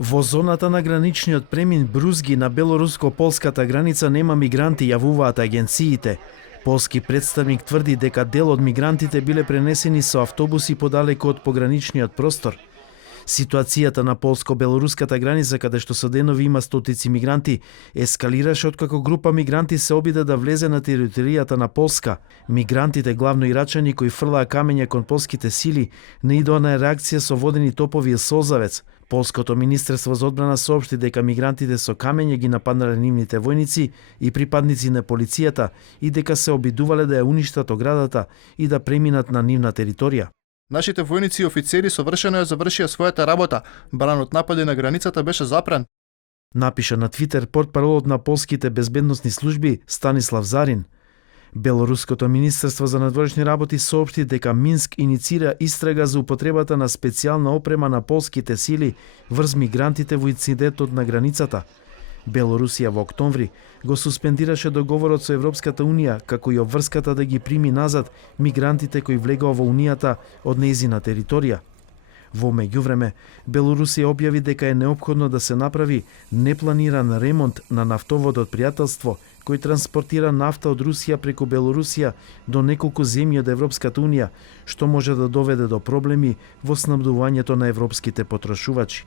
Во зоната на граничниот премин Брузги на белоруско-полската граница нема мигранти, јавуваат агенциите. Полски представник тврди дека дел од мигрантите биле пренесени со автобуси подалеку од пограничниот простор. Ситуацијата на полско-белоруската граница, каде што со денови има стотици мигранти, ескалираше откако група мигранти се обиде да влезе на територијата на Полска. Мигрантите, главно ирачани кои фрлаа камења кон полските сили, не идоа на реакција со водени топови и солзавец. Полското министерство за одбрана соопшти дека мигрантите со камење ги нападнале нивните војници и припадници на полицијата и дека се обидувале да ја уништат оградата и да преминат на нивна територија. Нашите војници и офицери совршено ја завршија својата работа. Баран од напади на границата беше запран. Напиша на Твитер портпаролот на полските безбедносни служби Станислав Зарин. Белоруското министерство за надворешни работи соопшти дека Минск иницира истрага за употребата на специјална опрема на полските сили врз мигрантите во инцидентот на границата. Белорусија во октомври го суспендираше договорот со Европската Унија, како и обврската да ги прими назад мигрантите кои влегоа во Унијата од нејзина територија. Во меѓувреме, Белорусија објави дека е неопходно да се направи непланиран ремонт на нафтоводот Пријателство, кој транспортира нафта од Русија преку Белорусија до неколку земји од Европската Унија, што може да доведе до проблеми во снабдувањето на европските потрошувачи.